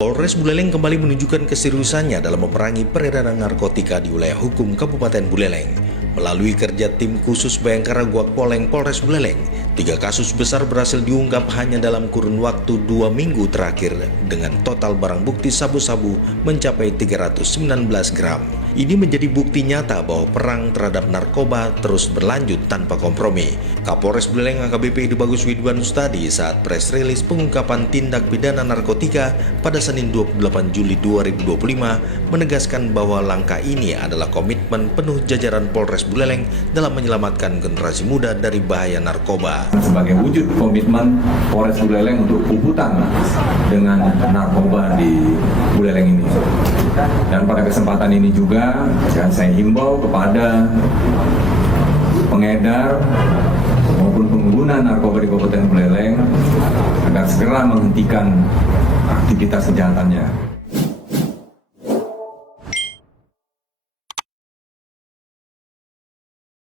Polres Buleleng kembali menunjukkan keseriusannya dalam memerangi peredaran narkotika di wilayah hukum Kabupaten Buleleng. Melalui kerja tim khusus Bayangkara Guak Poleng Polres Buleleng, 3 kasus besar berhasil diungkap hanya dalam kurun waktu 2 minggu terakhir dengan total barang bukti sabu-sabu mencapai 319 gram. Ini menjadi bukti nyata bahwa perang terhadap narkoba terus berlanjut tanpa kompromi. Kapolres Buleleng AKBP Bagus Widwan Ustadi saat press rilis pengungkapan tindak pidana narkotika pada Senin 28 Juli 2025 menegaskan bahwa langkah ini adalah komitmen penuh jajaran Polres Buleleng dalam menyelamatkan generasi muda dari bahaya narkoba. Sebagai wujud komitmen Polres Buleleng untuk ubutan dengan narkoba di Buleleng ini. Dan pada kesempatan ini juga saya himbau kepada pengedar maupun pengguna narkoba di Kabupaten Buleleng agar segera menghentikan aktivitas kejahatannya.